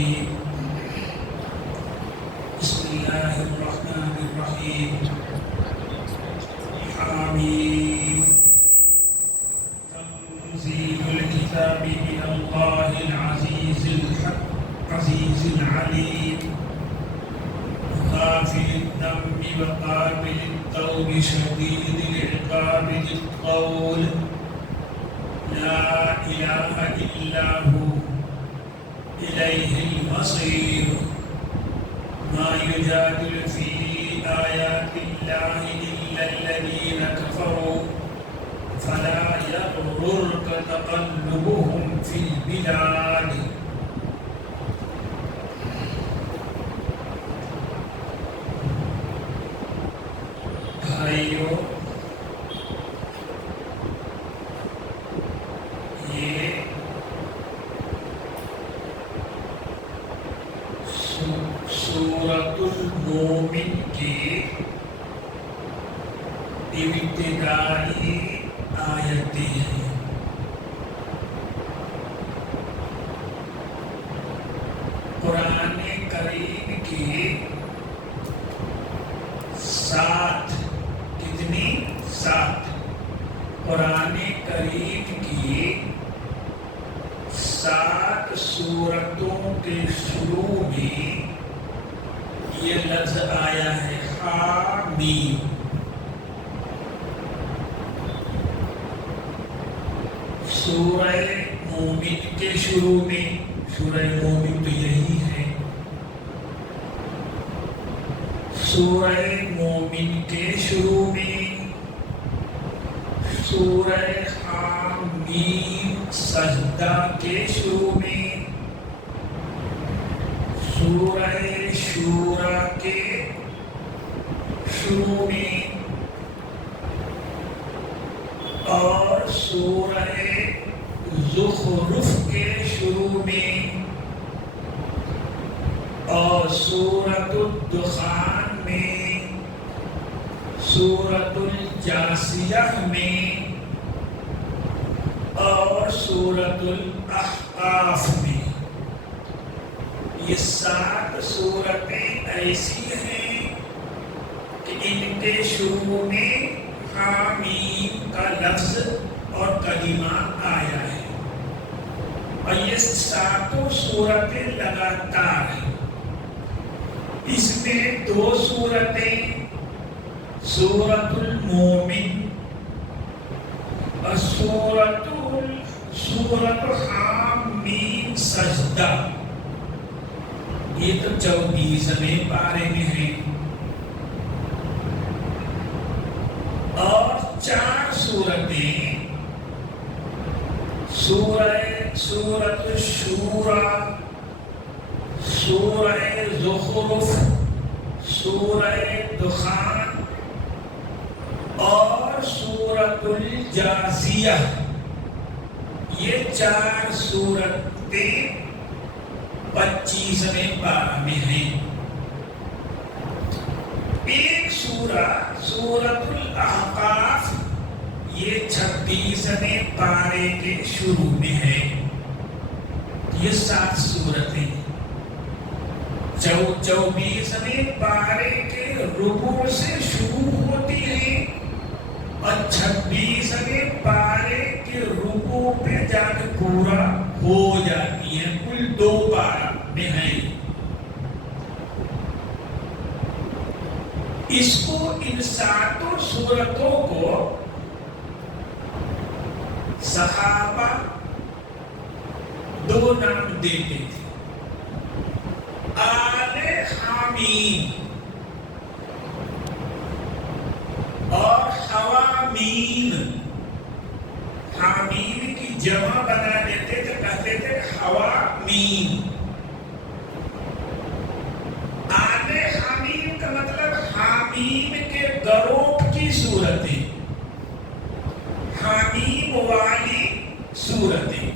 الرجيم بسم الله الرحمن الرحيم حميم تنزيل الكتاب من الله العزيز العليم غافر الذنب وقابل التوب شديد العقاب ذي الطول لا إله إلا هو إليه المصير ما يجادل في آيات الله إلا الذين كفروا فلا يغررك تقلبهم في البلاد بھائیو یہ سورۃ المومن کی ابتدائی آیتیں ہیں۔ قرآن کریم کی 7 قرآن کریم کی 7 سورتوں کے شروع میں یہ لفظ آیا ہے حامیم۔ سورہ مومن کے شروع میں، سورہ مومن تو یہی ہے، سورہ مومن کے شروع میں سورہ حامیم سجدہ کے شروع میں سورہ شورا کے شروع میں اور سورہ زخرف کے شروع میں اور سورۃ الدخان میں سورۃ الجاثیہ میں اور سورۃ الاحقاف میں۔ یہ 7 سورتیں ایسی ہیں کہ ان کے شروع میں حامیم کا لفظ اور کلمہ آیا ہے، اور یہ 7 سورتیں لگاتار ہیں۔ اس میں 2 سورتیں سورۃ المومن اور سورۃ حامیم سجدہ، یہ تو 24ویں پارے میں ہیں، اور 4 سورتیں سورۃ الشورا، سورہ زخرف، سورہ دخان اور سورۃ الجاثیہ، یہ 4 سورتیں 25ویں پارہ میں ہیں۔ ایک سورۃ الاحقاف، یہ 26ویں پارے کے شروع میں ہے۔ یہ 7 سورتیں 24ویں پارے کے رکوع سے شروع ہوتی ہیں اور 26ویں پارے کے رکوع پہ جا کے پورا ہو جاتی ہیں۔ کل 2 پارہ میں ہیں۔ اس کو ان 7 سورتوں کو صحابہ 2 نام دیتے تھے، آل حامیم اور حوامیم۔ حامیم کی جمع بنا دیتے تھے، کہتے تھے حوامیم۔ آل حامیم کا مطلب حامیم کے گروہ کی صورتیں، حامیم والی صورتیں۔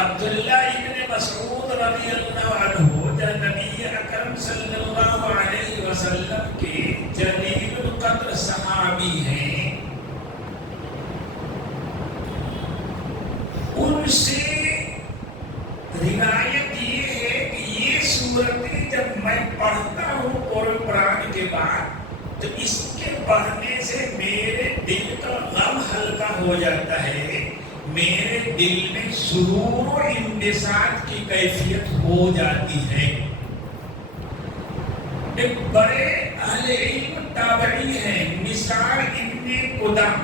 عبداللہ ابن مسعود رضی اللہ عنہ جب نبی اکرم صلی اللہ علیہ وسلم کے جلیل القدر صحابی ہیں، میرے دل میں سرور و انبساط کی کیفیت ہو جاتی ہے. ایک بڑے اہل علم تابعی ہیں نثار ابن قدام،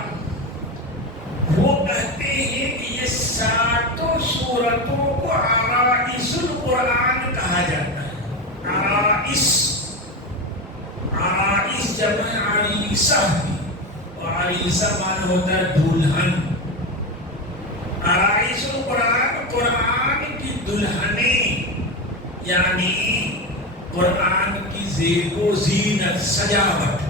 وہ کہتے ہیں کہ یہ ساتوں سورتوں کو عرائس القرآن کہا جاتا ہے. عرائس جمع عریسہ ہے، اور عریسہ معنی ہوتا ہے دلہن. عرائس القرآن قرآن کی دلہنیں، یعنی قرآن کی زیب و زینت، سجاوٹ.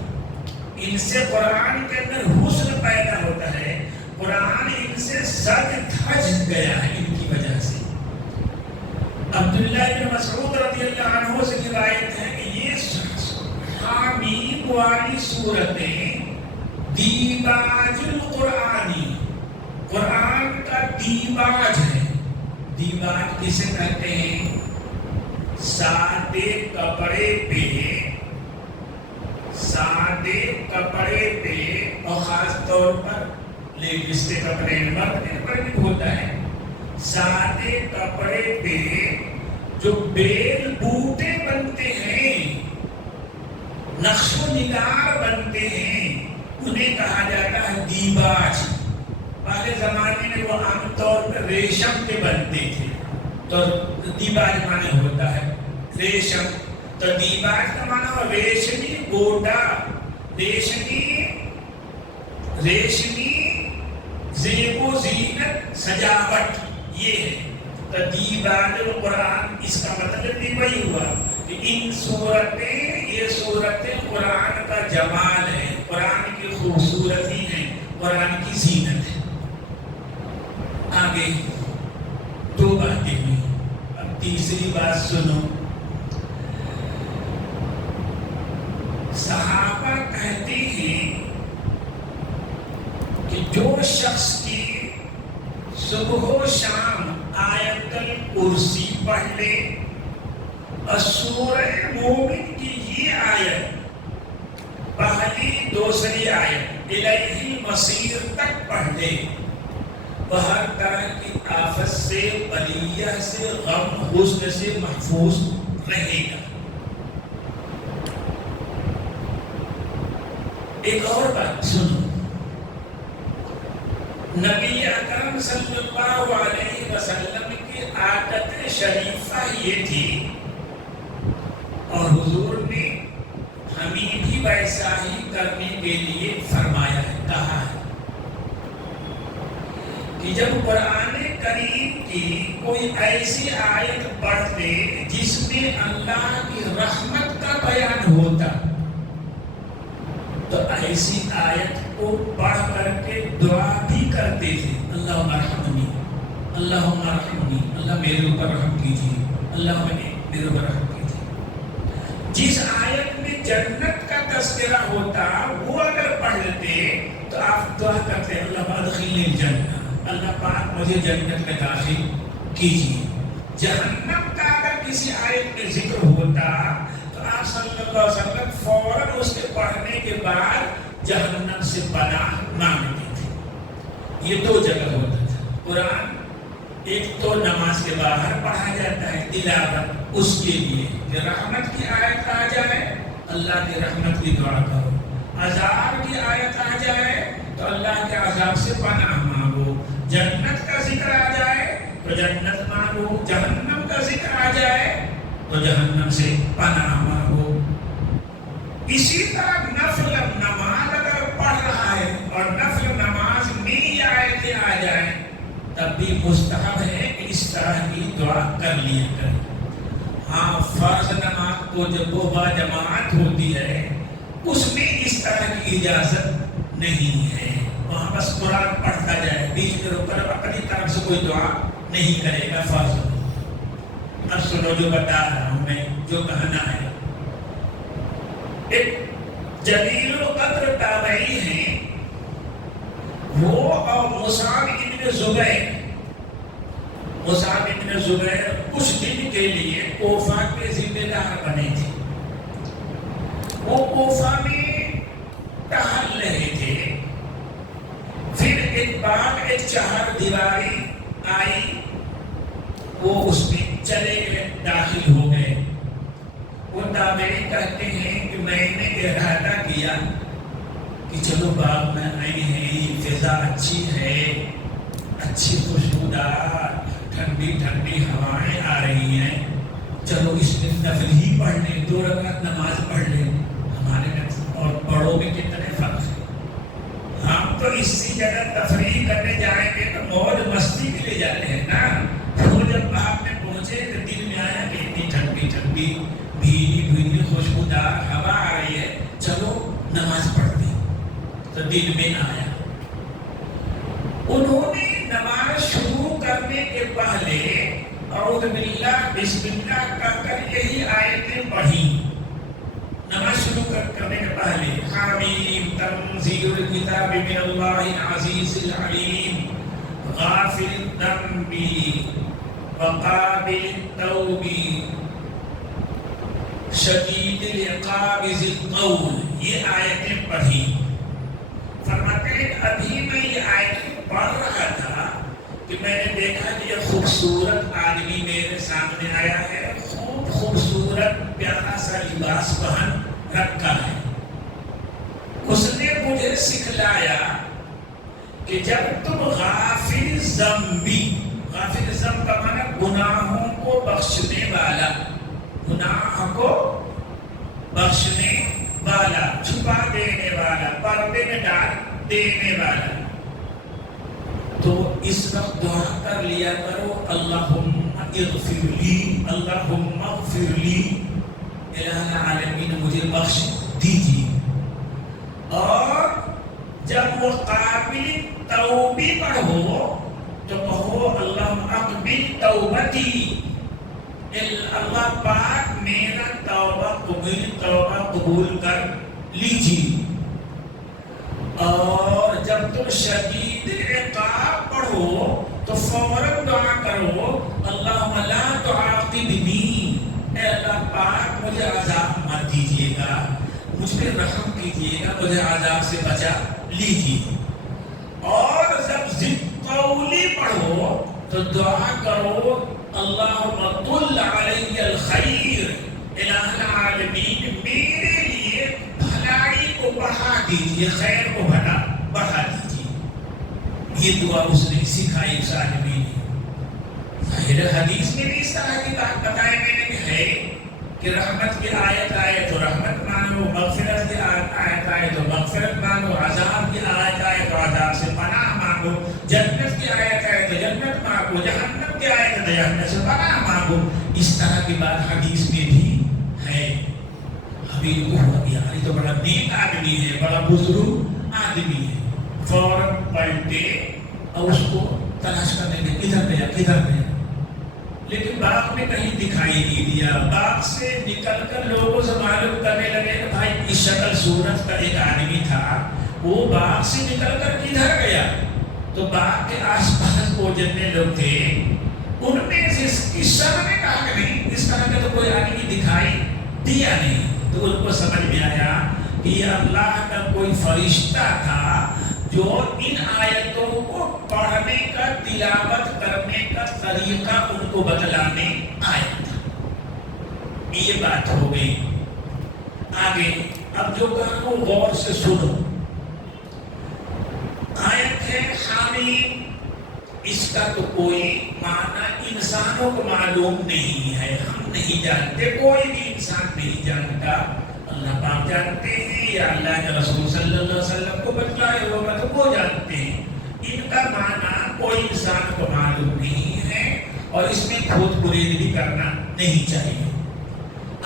ان سے قرآن کے اندر حسن پیدا ہوتا ہے، قرآن ان سے سج دھج گیا ہے ان کی وجہ سے. عبداللہ بن مسعود رضی اللہ عنہ سے روایت ہے کہ یہ حامیم والی صورتیں دیباج القرآنی، قرآن کا دیباج ہے. دیباج کسے کہتے ہیں؟ سادے کپڑے پہ اور خاص طور پر لیڈیز کے کپڑے پر بھی ہوتا ہے. سادے کپڑے پہ جو بیل بوٹے بنتے ہیں، نقش و نگار بنتے ہیں، انہیں کہا جاتا ہے دیباج. پہلے زمانے میں وہ عام طور پر ریشم کے بنتے تھے، تو دیباج معنی ہوتا ہے ریشم. تو دیباج کا معنی ہو ریشمی گوٹا، ریشمی زیب و زینت، سجاوٹ، یہ ہے. تو دیباج القرآن اس کا مطلب بھی وہی ہوا کہ ان صورتیں، یہ صورتیں قرآن کا جمال ہے، قرآن کی خوبصورتی ہے، قرآن کی زینت ہے. آگے دو باتیں ہوئی، اب تیسری بات سنو. صحابہ کہتے ہیں کہ جو شخص کی صبح و شام آیت الکرسی پڑھ لے اور سورہ مومن کی یہ آیت، پہلی دوسری آیت الیہ المصیر تک پڑھ لے، وہ ہر طرح کی آفت سے، بلیہ سے، غم حزن سے محفوظ رہے گا. ایک اور بات سنو، نبی اکرم صلی اللہ علیہ وسلم کی عادت شریفہ یہ تھی، اور حضور نے ہمیں بھی ویسا ہی کرنے کے لیے فرمایا ہے، کہا ہے کہ جب قرآن کریم کی کوئی ایسی آیت پڑھتے جس میں اللہ کی رحمت کا بیان ہوتا، تو ایسی آیت کو پڑھ کر کے دعا بھی کرتے تھے، اللہم ارحمنی، اللہم ارحمنی، اللہ میرے اوپر رحم کیجیے، اللہ میرے اوپر رحم کیجیے. جس آیت میں جنت کا تذکرہ ہوتا وہ اگر پڑھ لیتے تو آپ دعا کرتے اللہ ادخلنی الجنہ، اللہ پاک مجھے جنت میں داخل کیجیے. جہنم کا اگر کسی آیت میں ذکر ہوتا تو آپ صلی اللہ علیہ وسلم فوراً اس کے پڑھنے کے بعد جہنم سے پناہ مانگتے تھے. یہ دو جگہ ہوتا تھا. قرآن ایک تو نماز کے باہر پڑھا جاتا ہے تلاوت اس کے لیے کہ رحمت کی آیت آ جائے اللہ کی رحمت کی دعا کرو، عذاب کی آیت آ جائے تو اللہ کے عذاب سے پناہ مانگو، جنت کا ذکر آ جائے تو جنت مانگو، جہنم کا ذکر آ جائے تو جہنم سے پناہ مانگو. اسی طرح نفل نماز اگر پڑھ رہا ہے اور نفل نماز میں یہ آیتیں آ جائیں تب بھی مستحب ہے کہ اس طرح کی دعا کر لیا کریں. ہاں فرض نماز کو جب وہ باجماعت ہوتی ہے اس میں اس طرح کی اجازت نہیں ہے، وہاں بس قرآن پڑھتا جائے، بیچ میں رک کر اپنی طرف سے کوئی دعا نہیں کرے گا فرض. اب سنو جو بتا رہا ہوں میں، جو کہنا ہے. ایک جلیل القدر تابعی ہیں، وہ اور مصعب ابن زبیر کچھ دن کے لیے کوفہ کے ذمہ دار بنے تھے. وہ کوفہ میں ٹہل رہے تھے، پھر ایک باغ ایک چہر دیواری آئی وہ اس میں چلے گئے، داخل ہو گئے۔ وہ تابعین کہتے ہیں کہ میں نے ارادہ کیا کہ چلو باغ میں آئے ہیں، یہ فضا اچھی ہے، اچھی خوشبودار ٹھنڈی ٹھنڈی ہوائیں آ رہی ہیں، چلو اس میں تفریح پڑھ لیں، 2 رکعت نماز پڑھ لیں۔ ہمارے اور بڑوں میں کتنے فرق ہے۔ ہم تو اسی جگہ تفریح کرنے جائیں گے تو موج مستی کے لیے جاتے ہیں نا۔ وہ جب باغ میں پہنچے تو دل میں آیا کہ اتنی ٹھنڈی ٹھنڈی بھیگی بھیگی خوشبودار ہوا آ رہی ہے، چلو نماز پڑھتے ہیں۔ تو دل میں آیا۔ انہوں نے نماز شروع کرنے کے پہلے اعوذ باللہ بسم اللہ کہہ کر یہی آیتیں پڑھی۔ نماز شروع کرنے کے پہلے حامیم تنزیل الکتاب من اللہ العزیز العلیم غافر الذنب وقابل التوب شدید العقاب ذی الطول، یہ آیتیں پڑھی۔ فرماتے ہیں ابھی میں یہ آیتیں پڑھ رہا تھا کہ میں نے دیکھا کہ یہ خوبصورت آدمی میرے سامنے آیا ہے، خوبصورت پیارا سا لباس پہن رکھا ہے۔ اس نے مجھے سکھلایا کہ جب تم غافر ذنبی، غافر ذنب کا معنی گناہوں کو بخشنے والا، گناہ کو بخشنے والا، چھپا دینے والا، پردے میں ڈال دینے والا، تو اس وقت دعا کر لیا کرو اللہم اغفر لی، اللہم اغفر لی، الہ العالمین مجھے بخش دیجیے۔ اور جب وہ قابل توبی پڑھو تو کہو اللہم اقبل توبتی، اللہ پاک میرا توبہ قبول کر لیجیے۔ اور جب تم شدید عقاب پڑھو تو فوراً دعا کرو اللہم لا تعاقبنی، اے اللہ پاک مجھے عذاب مت دیجیے گا، مجھ پہ رحم کیجیے گا، مجھے عذاب سے بچا لیجیے۔ اور جب ضد قولی پڑھو تو دعا کرو اللہم طل علی الخیر، الہ العالمین میرے لیے بھلائی کو بڑھا دیجیے، خیر کو بڑھا دیجیے۔ یہ دعا اس نے سکھائی اس آدمی نے۔ ظاہر حدیث میں بھی اس طرح کی بات بتائی میں نے کہ ہے کہ رحمت کی آیت آئے تو رحمت مانگو، مغفرت کی آیت آئے تو مغفرت مانگو، عذاب کی آیت آئے تو عذاب سے پناہ مانگو، جنت کی آیت آئے تو جنت مانگو، جہنم کی آیت تو جہنم سے پناہ مانگو۔ اس طرح کی بات حدیث میں بھی ہے۔ ابھی یہ تو بڑا نیک آدمی ہے، بڑا بزرگ آدمی ہے، فوراً پلٹے اور اس کو تلاش کرنے میں کدھر گیا کدھر گیا، لیکن باغ میں کہیں دکھائی نہیں دیا۔ باغ سے نکل کر لوگوں سے معلوم کرنے لگے کہ بھائی اس شکل صورت کا ایک آدمی تھا، وہ باغ سے نکل کر کدھر گیا؟ تو باغ کے آس پاس وہ جتنے لوگ تھے ان میں سے کس نے کہا کہ نہیں اس طرح کا تو کوئی آدمی دکھائی دیا نہیں۔ تو ان کو سمجھ میں آیا کہ یہ اللہ کا کوئی فرشتہ تھا جو ان آیتوں کو پڑھنے کا، تلاوت کرنے کا طریقہ ان کو بتلانے آیا تھا۔ یہ بات ہو گئی۔ آگے اب جو کہا وہ غور سے سنو۔ آیت ہے حامیم، اس کا تو کوئی معنی انسانوں کو معلوم نہیں ہے، ہم نہیں جانتے، کوئی بھی انسان نہیں جانتا، اللہ پاک جانتے ہیں یا اللہ کے رسول صلی اللہ علیہ وسلم کو بتلائے ہوگا تو وہ جانتے ہیں۔ ان کا معنی کوئی انسان کو معلوم نہیں ہے اور اس میں کھود پرید بھی کرنا نہیں چاہیے۔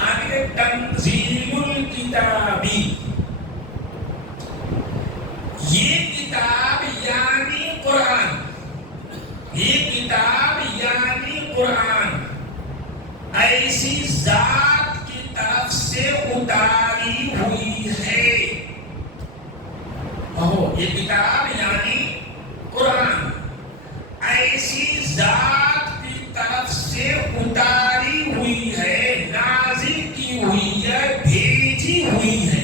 آگے تنزیل الکتابی، یہ کتاب یعنی قرآن، یہ کتاب یعنی قرآن ایسی ذات کی طرف سے اتاری ہوئی ہے۔ یہ کتاب یعنی قرآن ایسی ذات کی طرف سے اتاری ہوئی ہے، نازل کی ہوئی ہے، بھیجی ہوئی ہے۔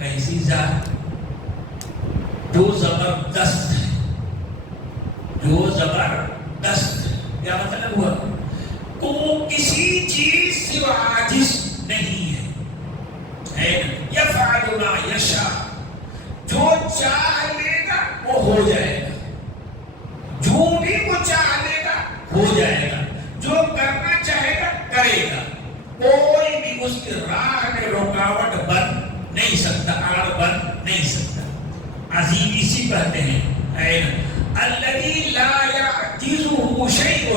ایسی ذات جو زبردست ہے، جو کیا مطلب ہوا؟ تو کسی چیز سے عاجز نہیں ہے نا؟ یفعل ما یشاء، جو چاہ لے گا وہ ہو جائے گا، جو بھی وہ چاہ لے گا ہو جائے گا، جو کرنا چاہے گا کرے گا، کوئی بھی اس کی راہ میں رکاوٹ بن نہیں سکتا، آڑ بن نہیں سکتا۔ عزیز اسی کہتے ہیں الذی لا یعجزہ شیء،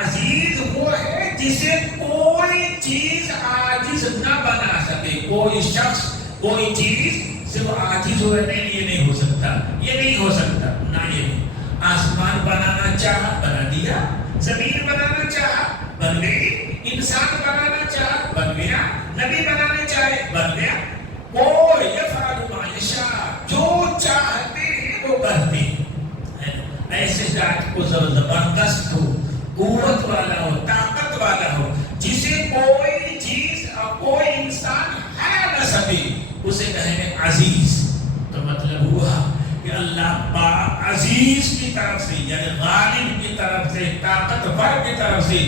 عزیز وہ ہے جسے کوئی چیز عاجز نہ بنا سکے، کوئی شخص کوئی چیز صرف عاجز ہو نہیں، یہ نہیں ہو سکتا، یہ نہیں ہو سکتا، نہ یہ نہیں۔ آسمان بنانا چاہا بنا دیا، زمین بنانا چاہا بن گئی، انسان بنانا چاہا بن گیا، نبی بنانا چاہے بن گیا۔ اور یفعل ما یشاء، جو چاہتے ہیں وہ کرتے ہیں۔ ایسے ذات کو زبردست ہو، قوت والا ہو، طاقت والا ہو، جسے کوئی چیز اور کوئی انسان ہرا نہ سکے، اسے کہیں گے عزیز۔ تو مطلب ہوا کہ اللہ پاک عزیز کی طرف سے، یعنی غالب کی طرف سے، طاقتور کی طرف سے،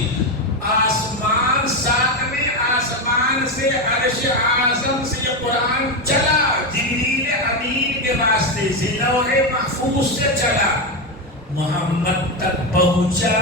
آسمان ساتویں آسمان سے، عرش اعظم سے یہ قرآن چلا، جبریل امین کے واسطے سے، لوح محفوظ سے چلا، محمد تک پہنچا،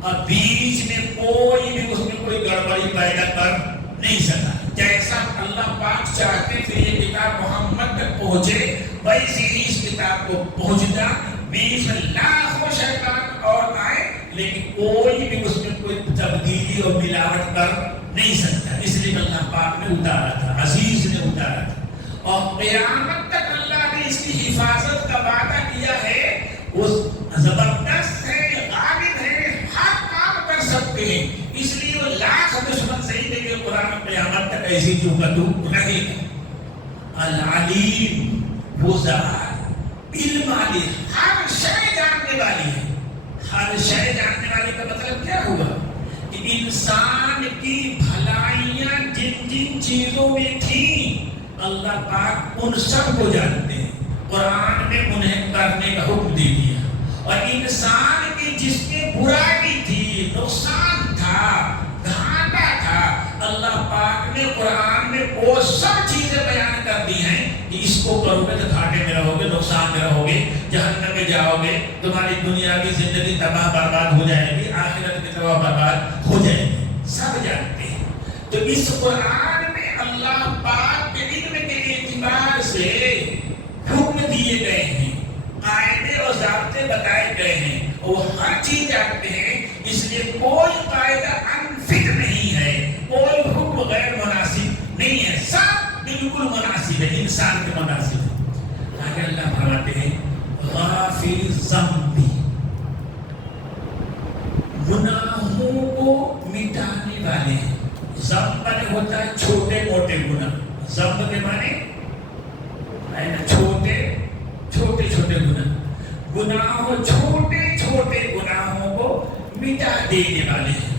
اور بیچ میں کوئی بھی اس میں کوئی گڑبڑی پیدا کر نہیں سکا۔ جیسا اللہ پاک چاہتے تھے یہ کتاب محمد تک پہنچے، ویسے ہی اس کتاب کو پہنچتا، بیچ میں لاکھوں شیطان اور آئے، لیکن کوئی بھی اس میں کوئی تبدیلی اور ملاوٹ کر نہیں سکتا۔ اس لیے اللہ پاک نے اتارا تھا، عزیز نے اتارا تھا، اور قیامت تک اللہ نے اس کی حفاظت کا وعدہ کیا ہے۔ اس زبردست ہے، غالب ہے، ہر کام کر سکتے ہیں، اس لیے وہ لاکھ دشمن صحیح دے گے، قرآن قیامت تک ایسی جو کتو رہے گا۔ العلیم، وہ ذات علم والی، ہر شے جاننے والی ہے۔ ہر شے جاننے والی کا مطلب کیا ہوا؟ کہ انسان کی بھلائیاں جن جن چیزوں میں تھیں، اللہ پاک ان سب کو جانتے ہیں، قرآن میں انہیں کرنے کا حکم دے دیا۔ اور انسان کی جس میں برائی تھی، نقصان تھا، گھاٹا تھا، اللہ پاک نے قرآن میں وہ سب چیزیں بیان کر دی ہیں کہ اس کو کرو گے تو گھاٹے میں رہو گے، نقصان میں رہو گے، جہنم میں جاؤ گے، تمہاری دنیا کی زندگی تباہ برباد ہو جائے گی، آخرت کی تباہ برباد ہو جائے گی، سب جانتے ہیں۔ تو اس قرآن میں اللہ پاک کے علم کے اعتبار سے حکم دیے گئے ہیں، قاعدے اور ضابطے بتائے گئے ہیں، اور وہ ہر چیز جانتے ہیں، اس لیے کوئی قاعدہ انفٹ نہیں ہے، کوئی حکم غیر مناسب نہیں ہے، سب بالکل مناسب ہے، انسان کے مناسب ہے۔ آگے اللہ فرماتے ہیں غافر الذنب، گناہوں کو مٹانے والے ہیں۔ ذنب مانے ہوتا ہے چھوٹے موٹے گناہ، ذنب کے مانے چھوٹے چھوٹے گناہ، گناہوں چھوٹے چھوٹے گناہوں کو مٹا دینے والے ہیں،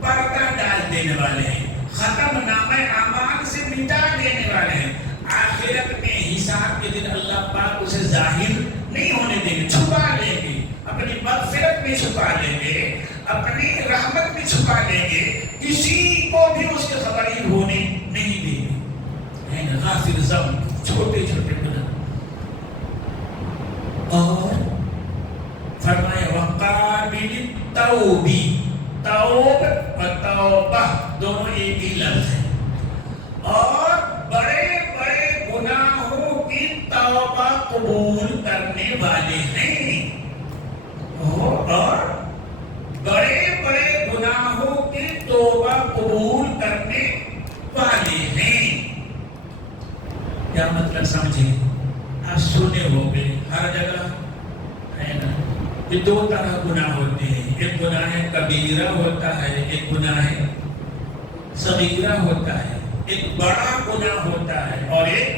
پردہ ڈال دینے والے ہیں، ختم نامہ اعمال سے مٹا دینے والے ہیں۔ آخرت میں حساب کے دن اللہ پاک اسے ظاہر نہیں ہونے دیں گے، چھپا لیں گے، اپنی مغفرت میں چھپا لیں گے، اپنی رحمت میں چھپا لیں گے، کسی کو بھی اس کی خبر ہی ہونے نہیں دیں گے۔ غافر ذنب، چھوٹے چھوٹے گناہ۔ اور فرمایا وقابل التوب، توب اور توبہ دونوں ایک ہی لفظ ہیں، اور بڑے بڑے گناہوں کی توبہ قبول کرنے والے ہیں، اور بڑے بڑے گناہوں کی توبہ قبول کرنے والے ہیں۔ کیا مطلب سمجھیں؟ آپ سنے ہو گے ہر جگہ ہے نا کہ دو طرح گناہ ہوتے ہیں، ایک گناہ کبیرہ ہوتا ہے، ایک گناہ صغیرہ ہوتا ہے، ایک بڑا گناہ ہوتا ہے، اور ایک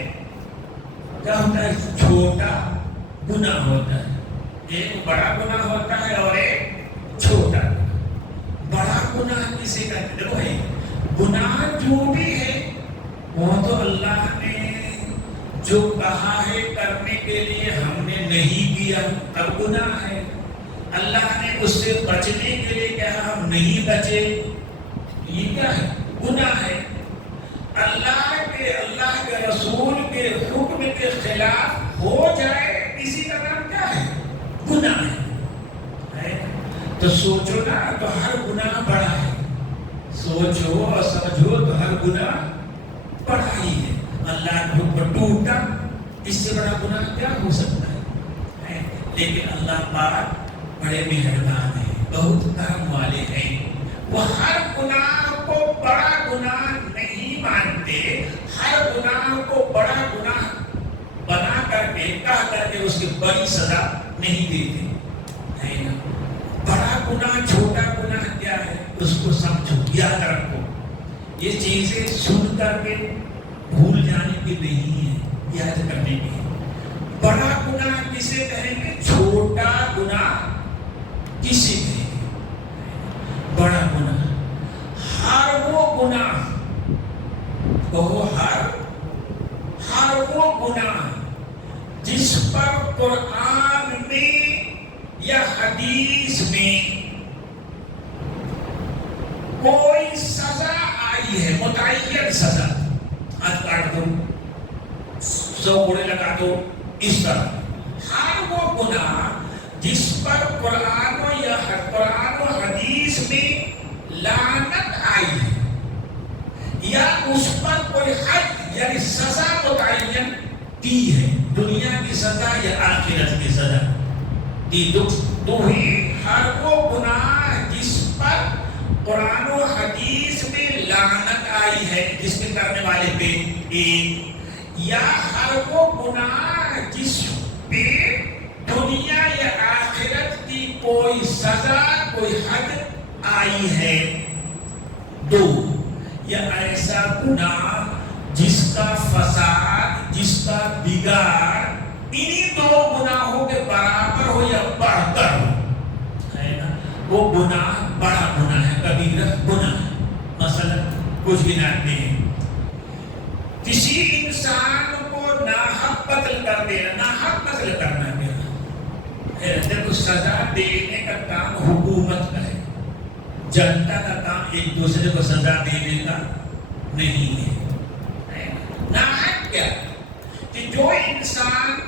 کیا ہوتا ہے چھوٹا گناہ ہوتا ہے۔ ایک بڑا گناہ ہوتا ہے اور ایک چھوٹا گناہ۔ بڑا گناہ کسے کہتے ہیں؟ بھائی گناہ جو بھی ہے وہ تو اللہ نے جو کہا ہے کرنے کے لیے ہم نے نہیں کیا، تب گناہ ہے۔ اللہ نے اس سے بچنے کے لیے کہا ہم نہیں بچے، یہ کیا ہے؟ گناہ ہے۔ اللہ کے رسول کے حکم کے خلاف ہو جائے اسی کا نام کیا ہے؟ گناہ ہے۔ تو سوچو نا، تو ہر گناہ بڑا ہے، سوچو اور سمجھو تو ہر گناہ بڑا ہی ہے۔ اللہ کے حکم ٹوٹا، اس سے بڑا گناہ کیا ہو سکتا ہے؟ لیکن اللہ پاک بڑے مہربان ہیں، بہت کرم والے ہیں، وہ ہر گناہ کو بڑا گناہ نہیں مانتے، ہر گناہ کو بڑا گناہ بنا کر کے کہہ کر کے اس کی بڑی سزا نہیں دیتے، ہے نا؟ بڑا گناہ چھوٹا گناہ کیا ہے اس کو سمجھو، یاد رکھو، یہ چیزیں سن کر کے بھول جانے کی نہیں ہے، یاد کرنے کی ہے۔ بڑا گناہ کسے کہیں گے؟ چھوٹا گناہ کسے کہیں گے؟ بڑا گناہ ہر وہ گناہ، کہو ہر وہ گناہ جس پر قرآن میں یا حدیث میں کوئی سزا آئی ہے، متعین سزا، ہاتھ کاٹ دو، 100 کوڑے لگا دو، اس طرح ہر وہ گناہ جس پر قرآن و حدیث میں لعنت آئی ہے یا اس پر کوئی حد یعنی سزا متعین کی ہے، دنیا کی سزا یا آخرت کی سزا دی، تو ہی ہر وہ گناہ جس پر قرآن و حدیث میں لعنت آئی ہے جس کے کرنے والے پہ، یا ہر وہ گناہ جس پہ دنیا یا آخرت کی کوئی سزا کوئی حد آئی ہے، 2، یا ایسا گناہ جس کا فساد، جس کا بگاڑ انہی 2 گناہوں کے برابر ہو یا بڑھ کر ہو، ہے نا؟ وہ گناہ بڑا گناہ ہے، کبیرہ گناہ ہے۔ مثلا کچھ گناتے ہیں، کسی انسان کو ناحق قتل کر دینا، ناحق قتل کرنا کیا؟ دیکھو، سزا دینے کا کام حکومت کا ہے، جنتا کا کام ایک دوسرے کو سزا دینے کا نہیں ہے۔ ناحق کیا؟ کہ جو انسان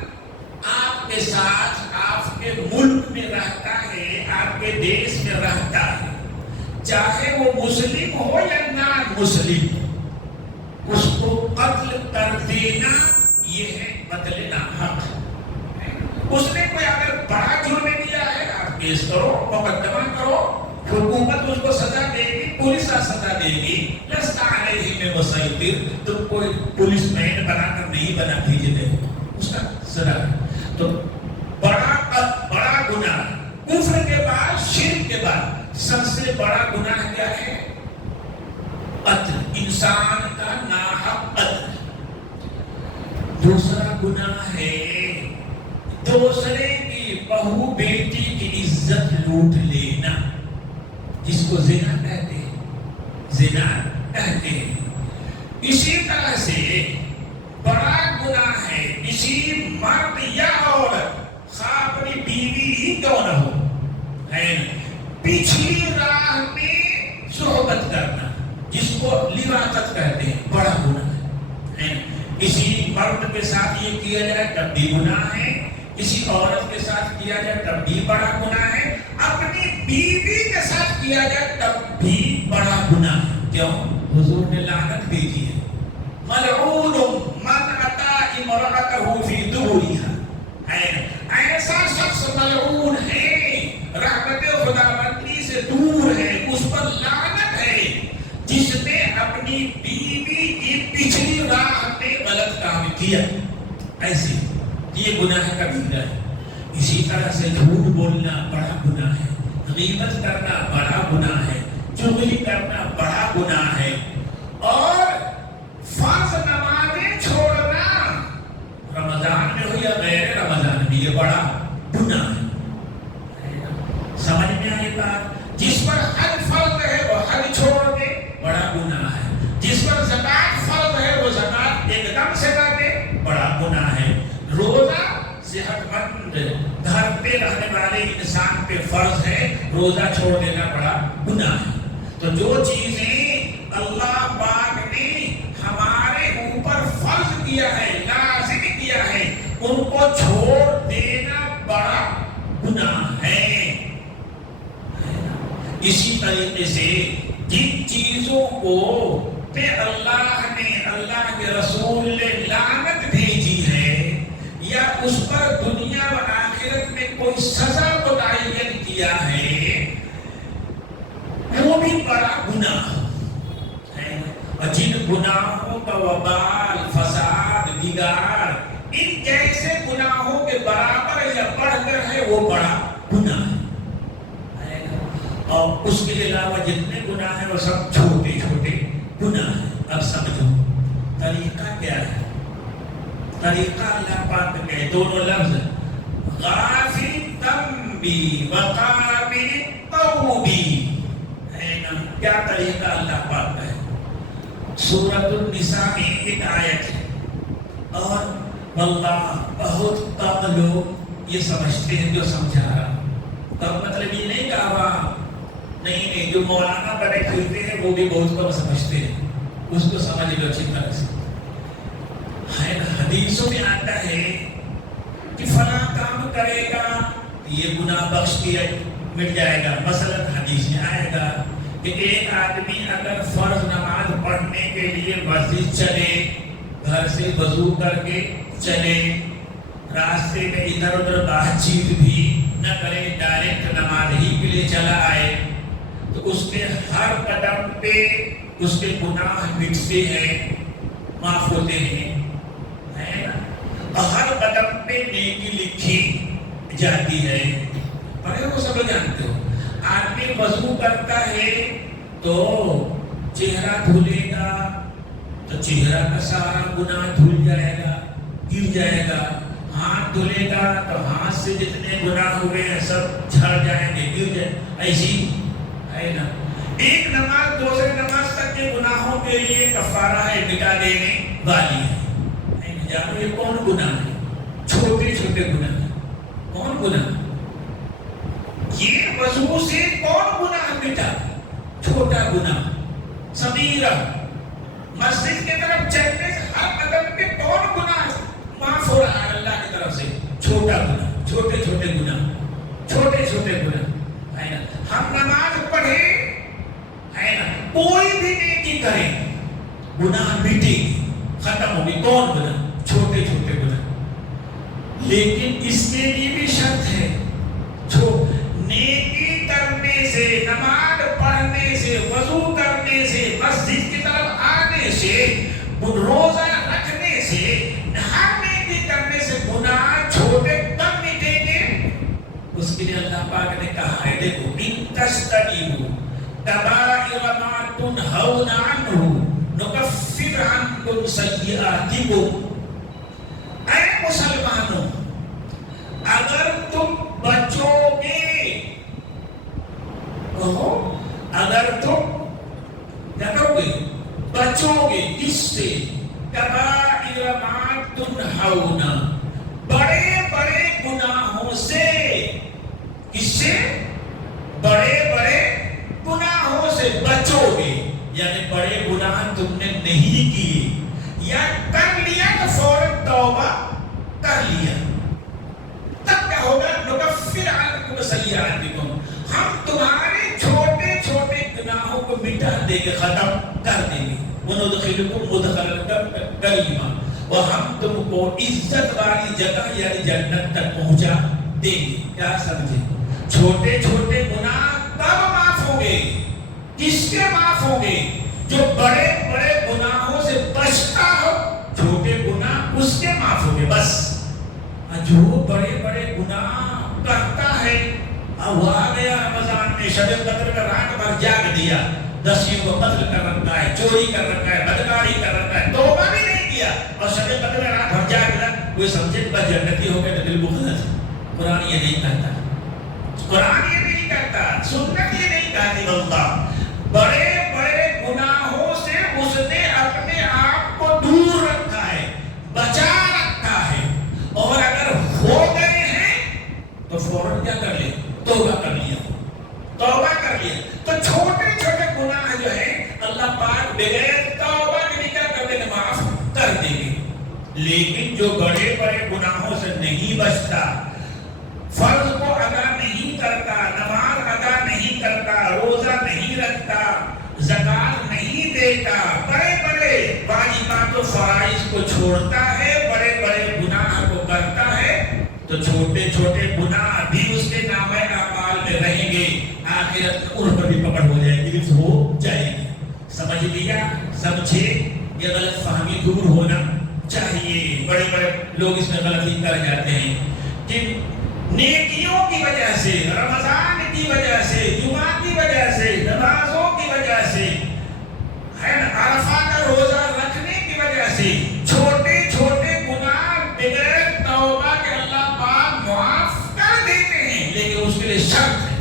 آپ کے ساتھ آپ کے ملک میں رہتا ہے، آپ کے دیش میں رہتا ہے، چاہے وہ مسلم ہو یا نان مسلم، اس کو قتل کر دینا یہ ہے قتل ناحق۔ اس نے کوئی اگر بڑا جرم کیا ہے، آپ کیس کرو، مقدمہ کرو، حکومت اس کو سزا دے گی، پولیس سزا دے گی، لست علیہم بمسیطر، تم کوئی پولیس مین بنا کر نہیں بنا بھیج دے، اس کا سزا ہے۔ تو بڑا گناہ کفر کے بعد، شرک کے بعد سب سے بڑا گناہ کیا ہے؟ قتل، انسان کا ناحق قتل۔ دوسرا گناہ ہے دوسرے کی بہو بیٹی کی عزت لوٹ لینا، جس کو زنا کہتے ہیں، زنا کہتے ہیں۔ اسی طرح سے بڑا گناہ ہے کسی مرد یا عورت، خواہ اپنی بیوی ہی کیوں نہ ہو، ہے پچھلی راہ میں صحبت کرنا، جس کو لواطت کہتے ہیں، بڑا گناہ ہے۔ کسی مرد کے ساتھ یہ کیا جائے تب بھی گناہ ہے، کسی عورت کے ساتھ کیا جائے تب بھی بڑا گناہ ہے، اپنی بیوی کے ساتھ کیا جائے تب بھی بڑا گناہ ہے۔ کیوں؟ حضور نے لعنت بھیجی ہے، ملعون من اتی امرأته فی دبرها، ایسا شخص ملعون ہے، رحمت خداوندی سے دور ہے، اس پر لعنت ہے جس نے اپنی بیوی کی پچھلی راہ میں غلط کام کیا۔ ایسے یہ گناہ کبیرہ ہے۔ اسی طرح سے جھوٹ بولنا بڑا گناہ ہے، غیبت کرنا بڑا گناہ ہے، چغلی کرنا بڑا گناہ ہے، اور فرض نمازیں چھوڑنا، رمضان میں ہو یا غیر رمضان میں، یہ بڑا گناہ ہے۔ سمجھ میں آئی بات؟ جس پر حد فرض ہے وہ حد چھوڑ دے، بڑا گناہ ہے۔ جس پر زکات فرض ہے وہ زکات ایک دم سے نہ دے، بڑا گناہ ہے۔ روزہ صحت مند گھر پہ رہنے والے انسان پہ فرض ہے، روزہ چھوڑ دینا بڑا گناہ ہے. تو جو چیزیں اللہ پاک نے ہمارے اوپر فرض کیا ہے، لازم کیا ہے، ان کو چھوڑ دینا بڑا گناہ ہے. اسی طریقے سے جن چیزوں کو پہ اللہ نے، اللہ کے رسول نے لعنت بھیجی ہے یا اس پر دنیا و آخرت میں کوئی سزا متعین کیا ہے، وہ بھی بڑا گناہ ہے. اور جن گناہوں کا وبال، فساد، بگاڑ ان جیسے گناہوں کے برابر یا بڑھ کر ہے، وہ بڑا گناہ ہے. اور اس کے علاوہ جتنے گناہ ہیں وہ سب چھوٹے چھوٹے گناہ ہیں. اب سمجھو طریقہ کیا ہے. طریقہ اللہ پاک کے دونوں لفظ غافل تنبی وقابل توبی ہے نا. کیا طریقہ اللہ پاک کا ہے؟ سورۃ النساء میں ایک آیت ہے، اور واللہ بہت کم لوگ یہ سمجھتے ہیں جو سمجھا رہا. تب مطلب یہ نہیں کہا نہیں، جو مولانا بڑے کھلتے ہیں وہ بھی بہت کم سمجھتے ہیں. اس کو سمجھ لو اچھی طرح سے. حدیثوں میں آتا ہے کہ فلاں کام کرے گا یہ گناہ بخش دیا مٹ جائے گا. مثلا حدیث میں آئے گا کہ ایک آدمی اگر فرض نماز پڑھنے کے لیے مسجد چلے، گھر سے وضو کر کے چلے، راستے میں ادھر ادھر بات چیت بھی نہ کرے، ڈائریکٹ نماز ہی کے لیے چلا آئے، تو اس کے ہر قدم پہ اس کے گناہ مٹتے ہیں، معاف ہوتے ہیں، ہے نا. اور ہر قدم پہ نیکی لکھی جاتی ہے. پڑھے وہ سب جانتے ہو. آدمی وضو کرتا ہے تو چہرہ دھلے گا تو چہرہ کا سارا گناہ دھل جائے گا، گر جائے گا. ہاتھ دھلے گا تو ہاتھ سے جتنے گناہ ہوئے ہیں سب جھڑ جائیں گے، گر جائیں. ایسی ہے نا. ایک نماز دوسرے نماز تک کے گناہوں کے لیے کفارہ ہے، مٹا دینے والی ہے. جانو یہ کون گناہ ہے؟ چھوٹے چھوٹے گناہ. کون گناہ؟ یہ وضو سے کون گناہ مٹا؟ چھوٹا گناہ. صغیرہ مسجد کی طرف چلنے سے ہر قدم پہ کون گناہ معاف ہو رہا ہے اللہ کی طرف سے؟ چھوٹا گناہ. چھوٹے چھوٹے گناہ، چھوٹے چھوٹے گناہ ہے نا. ہم نماز پڑھے ہے نا، کوئی بھی نیکی کرے گناہ مٹے ختم ہوگی. کون گناہ؟ چھوٹے چھوٹے گناہ. لیکن اس کے لیے بھی شرط ہے. نیکی کرنے سے، نماز پڑھنے سے، وضو کرنے سے، مسجد کی طرف آنے سے، روزہ رکھنے سے، ہر نیکی کرنے سے گناہ چھوٹے کم مٹیں گے. اس کے لیے اللہ پاک نے کہا ہے دیکھو ان تجتنبوا کبائر ما تنہون عنہ نکفر عنکم سیئاتکم. اے مسلمانوں، اگر تم بچو گے، اگر تم کیا کرو گے؟ بچو گے کس سے؟ کبائر ما تنہون، بڑے بڑے گناہوں سے. کس سے؟ بڑے بڑے گناہوں سے بچو گے. یعنی بڑے گناہ تم نے نہیں کیے یا کر لیا تو فوراً توبہ کر لیا، تب کیا ہوگا؟ نکفر عنکم سیئاتکم، ہم تمہارے چھوٹے چھوٹے گناہوں کو مٹا دیں گے، ختم کر دیں گے. وندخلکم مدخلا کریما، اور ہم تم کو عزت والی جگہ یعنی جنت تک پہنچا دیں گے. کیا سمجھے؟ چھوٹے چھوٹے گناہ کب معاف ہوں گے؟ کس کے معاف ہوں گے؟ جو بڑے بڑے گناہوں سے بچتا ہو، چھوٹے گناہ اس کے معاف ہوں گے بس. جو بڑے بڑے گناہ کرتا ہے، اب آ گیا رمضان میں شب قدر کا رات بھر جاگ دیا، دسیوں کو قتل کر رکھا ہے، چوری کر رکھا ہے، بدکاری کر رکھا ہے، توبہ بھی نہیں کیا اور شب قدر کا رات بھر جاگ رہا، کوئی سمجھے کہ جنتی ہو گئے تو بالکل غلط ہے. قرآن یہ نہیں کہتا، قرآن یہ نہیں کہتا، سنت یہ نہیں کہتی. اللہ بڑے بڑے گناہوں سے اس نے اپنے آپ کو دور رکھا ہے، بچا رکھا ہے، اور اگر ہو گئے ہیں تو فوراً کیا کر لے؟ توبہ کر لیا. بچتا، فرض کو ادا نہیں کرتا، نماز ادا نہیں کرتا، روزہ نہیں رکھتا، زکات نہیں دیتا، بڑے بڑے واجبات و فرائض کو چھوڑتا ہے، بڑے بڑے گناہ کو کرتا ہے، تو چھوٹے چھوٹے گناہ بھی اس کے نامہ اعمال میں رہیں گے، آخرت ان پر بھی پکڑ ہو جائے گی، رفع ہو جائے گی۔ سمجھ لیا؟ سمجھے؟ یہ غلط فہمی دور ہونا چاہیے۔ بڑے بڑے لوگ اس میں غلطی کر جاتے ہیں کہ نیکیوں کی وجہ سے، رمضان کی وجہ سے، جمعہ کی وجہ سے، نمازوں کی وجہ سے، عرفہ کا روزہ رکھنے کی وجہ سے چھوٹے چھوٹے گناہ بغیر توبہ کے اللہ پاک معاف کر دیتے ہیں، لیکن اس کے لیے شرط ہے،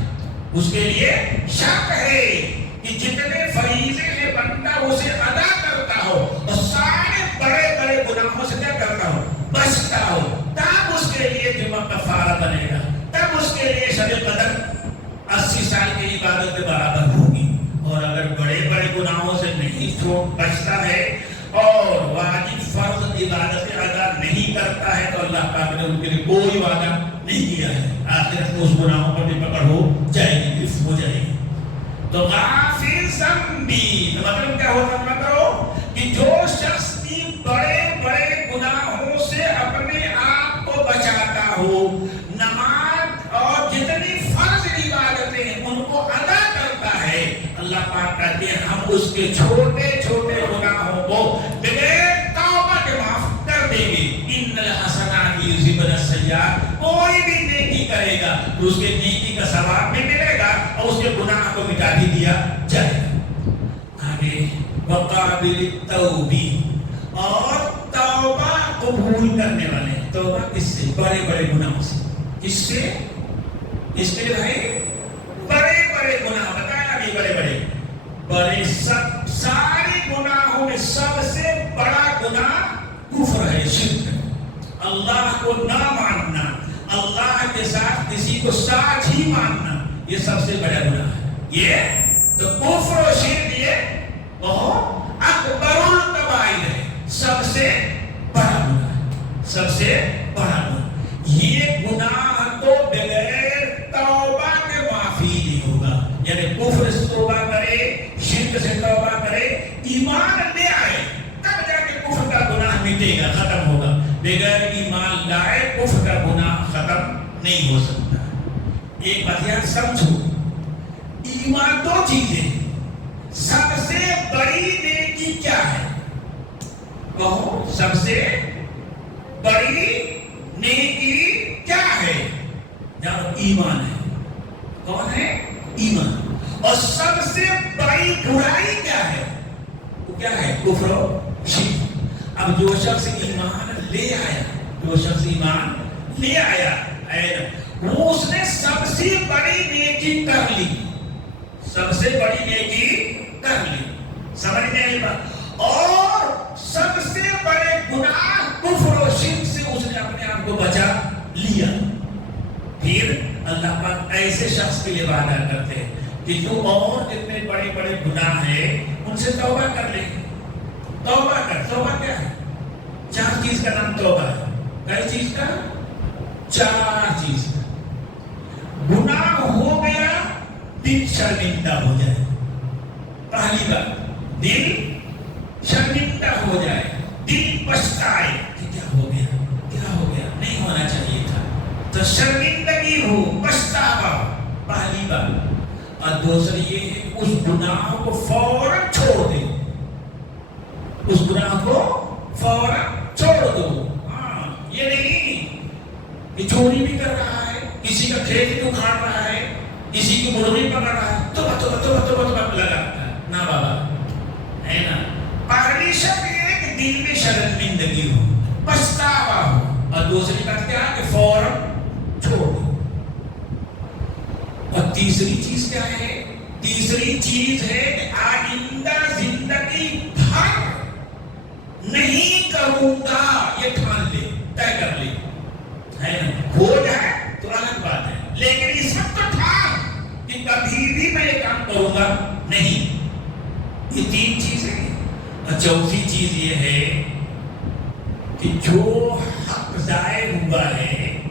اس کے لیے شرط ہے کہ جتنے فریضے ہیں بندہ اسے ادا کرتا ہو اور سارے بڑے بڑے گناہوں سے کیا کرتا ہو؟ بچتا ہو، تب اس کے لیے جمعہ کفارہ بنے گا، تب اس کے لیے شب قدر 80 سال کی عبادت کے برابر ہوگی۔ اور اگر بڑے بڑے گناہوں سے نہیں بچتا ہے اور واجب فرض عبادت ادا نہیں کرتا ہے تو اللہ پاک نے ان کے لیے کوئی وعدہ نہیں کیا ہے، آخرت میں اس گناہوں پر بھی پکڑ ہو جائے گی، رفع ہو جائے گی۔ تو غافل ذنبی مطلب کیا ہوتا ہے؟ کرو کہ جو شخص کی بڑے بڑے گناہوں سے اپنے آپ کو بچاتا ہو، نماز اور جتنی فرض عبادتیں ہیں ان کو ادا کرتا ہے، اللہ پاک کہتے ہیں ہم اس کے چھوٹے چھوٹے گناہوں کو بغیر توبہ کے معاف کر دیں گے۔ ان الحسنات یذھبن السیئات، کوئی بھی نیکی کرے گا تو اس کے نیکی کا ثواب بھی ملے گا اور اس کے گناہ کو مٹا بھی دیا جائے گا۔ آگے وقابل التوب، اور توبہ قبول کرنے والے، توبہ کس سے؟ بڑے بڑے گناہوں سے۔ کس سے؟ اس کے لیے بھائی بڑے بڑے گناہ بتایا ابھی، بڑے بڑے بڑے سب سارے گناہوں میں سب سے بڑا گناہ کفر ہے، شرک ہے، اللہ کو نہ ماننا، اللہ کے ساتھ کسی کو ساتھ ہی ماننا، یہ سب سے بڑا گناہ ہے۔ یہ تو کفر و شرک یہ بہت اکبر الکبائر ہے، سب سے بڑا گناہ ہے، سب سے بڑا گناہ۔ یہ گناہ تو بغیر توبہ کے معافی نہیں ہوگا، یعنی کفر سے توبہ کرے، شرک سے توبہ کرے، ایمان لے آئے، تب جا کے کفر کا گناہ مٹے گا، ختم ہوگا۔ بغیر ایمان لائے کفر کا گناہ ختم نہیں ہو سکتا۔ ایک بات یاد سمجھو، ایمان دو چیزیں، سب سے بڑی نیکی کیا ہے؟ کہو، سب سے بڑی نیکی کیا ہے؟ جانو، ایمان ہے۔ کون ہے؟ ایمان۔ اور سب سے بڑی برائی کیا ہے؟ وہ کیا ہے؟ کفر و شرک۔ اب جو شخص ایمان لے آیا، جو شخص ایمان لے آیا، وہ اس نے سب سے بڑی نیکی کر لی، سب سے بڑی نیکی کر لی، سمجھ میں آئی بات؟ اور سب سے بڑے گناہ کفر و شرک سے اس نے اپنے آپ کو بچا لیا۔ پھر اللہ پاک ایسے شخص کے لیے وعدہ کرتے ہیں کہ جو اور جتنے بڑے بڑے گناہ ہیں ان سے توبہ کر لے۔ توبہ کر، توبہ کیا ہے؟ چار چیز کا نام توبہ ہے۔ کئی چیز کا؟ چار چیز کا۔ گناہ ہو گیا، دل شرمندہ ہو جائے، پہلی بات دل شرمندہ ہو جائے، دل پچھتائے کہ کیا ہو گیا، کیا ہو گیا، نہیں ہونا چاہیے تھا، تو شرمندگی ہو، پچھتاوا ہو، پہلی بات۔ اور دوسری یہ ہے اس گناہ کو فوراً چھوڑ دے، اس گناہ کو فوراً چھوڑ دو۔ ہاں، یہ نہیں کہ چوری بھی کر رہا ہے، کسی کا کھیت بھی اکھاڑ رہا ہے، کسی کی مرغی پکڑ رہا ہے، توبہ لگاتا ہے، نہ بابا، ہے نا۔ پہلی شرط یہ ہے کہ دل میں شرمندگی ہو، پچھتاوا ہو، اور دوسری بات کیا کہ فوراً چھوڑ دو۔ اور تیسری چیز کیا ہے؟ تیسری چیز ہے کہ آئندہ زندگی بھر نہیں کروں گا، یہ ٹھان لے، طے کر لے، ہے نا۔ ہو جائے تو الگ بات ہے، لیکن اس وقت تو ٹھان کہ کبھی بھی میں یہ کام کروں گا نہیں۔ یہ تین چیزیں۔ اور چوتھی چیز یہ ہے کہ جو حق ضائع ہوا ہے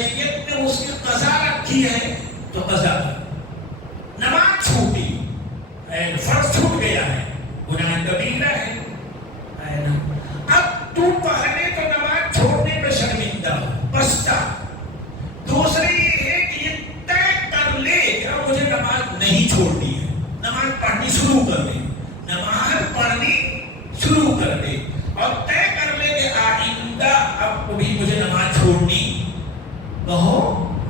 شریعت نے اس کی قضا رکھی ہے تو قضا کر. نماز چھوٹی فرض چھوٹ گیا ہے, گناہ کبیرہ ہے نا. اب تو پہلے تو نماز چھوڑنے پہ شرمندہ ہو, پچھتا. دوسری یہ ہے کہ یہ طے کر لے کہ مجھے نماز نہیں چھوڑنی ہے, نماز پڑھنی شروع کر دے, نماز پڑھنی شروع کر دے اور طے کر لے کہ آئندہ اب کبھی مجھے نماز چھوڑنی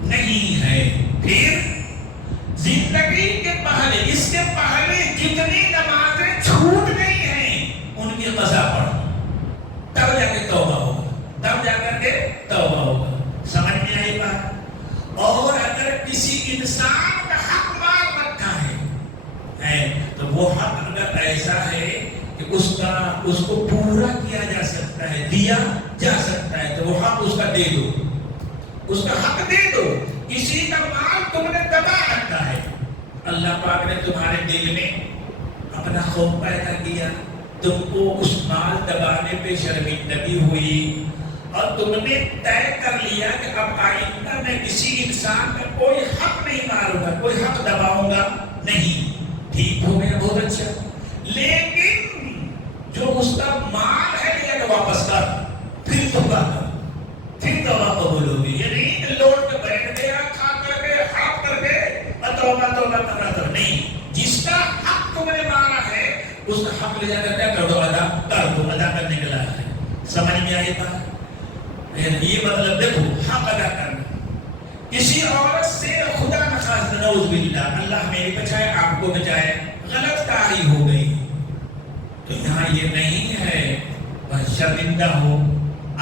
نہیں ہے. پھر زندگی کے پہلے, اس کے پہلے جتنی نمازیں چھوٹ گئی ہیں ان کی قضا پڑھ, تب جا کے توبہ ہوگا, تب جا کر کے توبہ ہوگا. سمجھ میں آئی بات؟ اور اگر کسی انسان کا حق مار رکھا ہے تو وہ حق اگر ایسا ہے کہ اس کو پورا کیا جا سکتا ہے, دیا جا سکتا ہے, تو وہ حق اس کا دے دو, اس کا حق دے دو. کسی کا مال تم نے دبا رکھا ہے, اللہ پاک نے تمہارے دل میں اپنا خوف پیدا کیا, تم کو اس مال دبانے پہ شرمندگی ہوئی اور تم نے طے کر لیا کہ اب آئندہ میں کسی انسان کا کوئی حق نہیں ماروں گا, کوئی حق دباؤں گا نہیں. ٹھیک ہو گیا, بہت اچھا. لیکن جو اس کا مال ہے لیا کہ واپس کر, پھر توبہ کر, پھر توبہ قبول ہوگی. یہ نہیں کہ لوٹ کے بیٹھ گیا کھا کر کے ہاپ کر کے اور توبہ کر رہا تھا, نہیں. جس کا حق تم نے مارا ہے اس کا حق لے جا کر کیا کر دو, ادا کر دو, ادا کرنے کے لیے ہے. سمجھ میں آئی بات؟ یہ مطلب دیکھو, حق ادا کرنا. کسی عورت سے خدا نخواستہ نعوذ باللہ, اللہ میری بچائے آپ کو بچائے, غلط کاری ہو گئی تو یہاں یہ نہیں ہے بس شرمندہ ہو,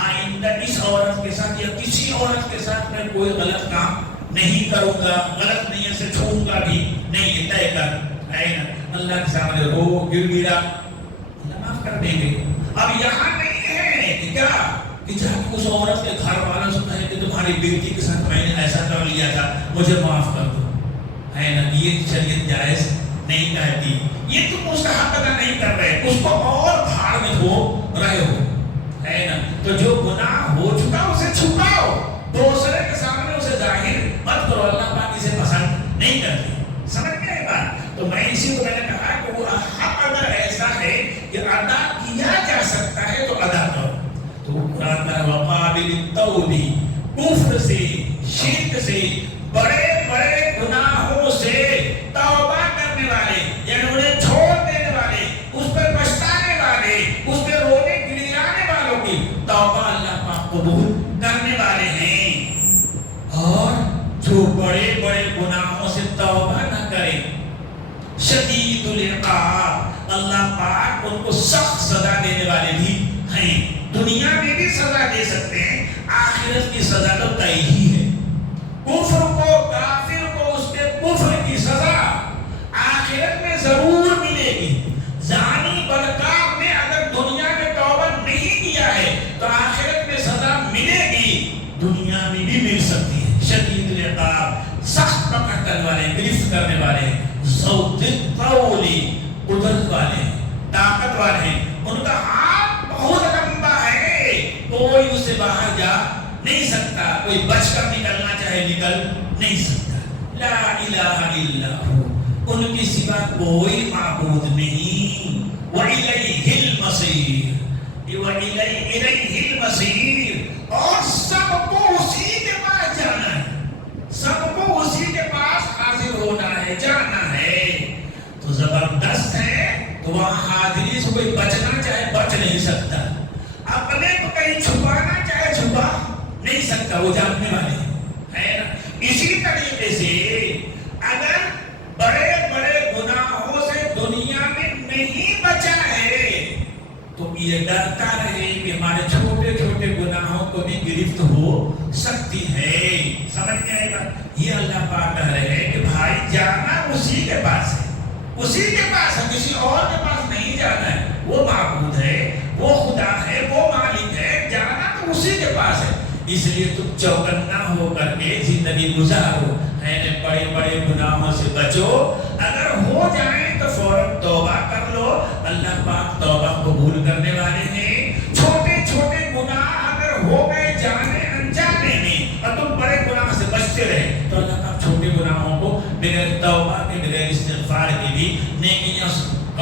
آئندہ اس عورت کے ساتھ یا کسی عورت کے ساتھ میں کوئی غلط کام نہیں کروں گا, غلط نیت سے چھوڑوں گا بھی نہیں. یہ طے کر, ہے نا, اللہ کے سامنے رو گر گرا, اللہ معاف کر دیں گے. اب یہاں نہیں ہے کہ کیا کہ جا کے اس عورت کے گھر والوں سے کہے کہ تمہاری بیٹی کے ساتھ میں نے ایسا کر لیا تھا, مجھے معاف کر دو, ہے نا. یہ شریعت جائز نہیں کہتی. یہ تم اس کا حق ادا نہیں کر رہے, اس کو اور بھاڑ میں دھو رہے ہو, ہے نا. تو جو گناہ ہو چکا اسے چھپاؤ, دوسرے کے سامنے اسے ظاہر مت کرو, اللہ پاک اسے پسند نہیں کرتے. سمجھ میں آئی بات؟ تو میں اسی کو میں نے کہا کہ وہ حق اگر ایسا ہے کہ ادا کیا جا سکتا ہے تو ادا کرو. تو قرآن کا وقابل التوب, کفر سے, شرک سے, بڑے بڑے گناہوں سے توبہ کرنے والے, یعنی انہیں چھوڑ دینے والے, اس پر پچھتانے والے, اس پہ رونے گڑگڑانے والوں کی توبہ اللہ پاک قبول کرنے والے ہیں. اور جو بڑے بڑے گناہوں سے توبہ نہ کرے, شدید العقاب, اللہ پاک ان کو سخت سزا دینے والے بھی ہیں. دنیا میں بھی سزا دے سکتے ہیں, آخرت کی سزا تو طے ہی ہے. کفر کو, کافر کو اس کے کفر کی سزا آخرت میں ضرور ملے گی. زانی بدکار نے اگر دنیا میں توبہ نہیں کیا ہے تو آخرت میں سزا ملے گی, دنیا میں بھی مل سکتی ہے. شدید العقاب, سخت پکڑ کرنے والے, گرفت کرنے والے, ذو الطول, قدرت والے, طاقت والے, ان کا ہاتھ بہت لمبا ہے, کوئی اس سے باہر جا نہیں سکتا, کوئی بچ کر نکلنا چاہے نکل نہیں سکتا. لا الہ الا ہو, ان کی سوا کوئی معبود نہیں. وَإِلَيْهِ الْمَصِيرُ, وَإِلَيْهِ الْمَصِيرُ, اور سب کو اسی کے پاس جانا ہے, سب کو اسی کے پاس حاضر ہونا ہے, جانا ہے. تو زبردست ہے, تو وہاں حاضری سے کوئی بچنا چاہے بچ نہیں سکتا, اپنے کو کہیں چھپانا چاہے چھپا نہیں سکتا, وہ جاننے والے ہے نا. اسی طریقے سے اگر بڑے بڑے گناہوں سے دنیا میں نہیں بچا ہے تو یہ ڈرتا رہے کہ ہمارے چھوٹے چھوٹے گناہوں کو بھی گرفت ہو سکتی ہے. سمجھ میں آئے گا؟ یہ اللہ پاک کہہ رہے ہیں کہ بھائی جانا اسی کے پاس ہے, اسی کے پاس ہے, کسی اور کے پاس نہیں جانا ہے. وہ معبود ہے, وہ خدا ہے, وہ مالک ہے, جانا تو اسی کے پاس ہے. اس لیے تم چوکنا ہو کر کے زندگی گزارو, بڑے بڑے گناہوں سے بچو. اگر ہو جائیں تو فوراً توبہ کر لو, اللہ پاک توبہ قبول کرنے والے ہیں. چھوٹے چھوٹے گناہ اگر ہو گئے جانے انجانے میں اور تم بڑے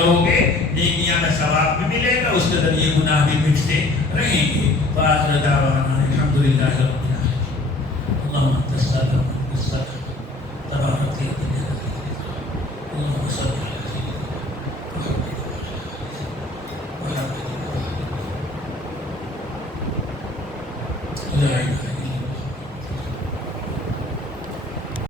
کرو گے نیکیاں کا ثواب بھی ملے گا، اس کے ذریعے گناہ بھی مٹتے رہیں گے. فآخر دعوانا الحمدللہ رب العالمین. اللہم انت السلام ومنک السلام تبارک یا ذا الجلال والاکرام. اللہم صل علی سیدنا محمد وعلی آلہ وصحبہ. لا الہ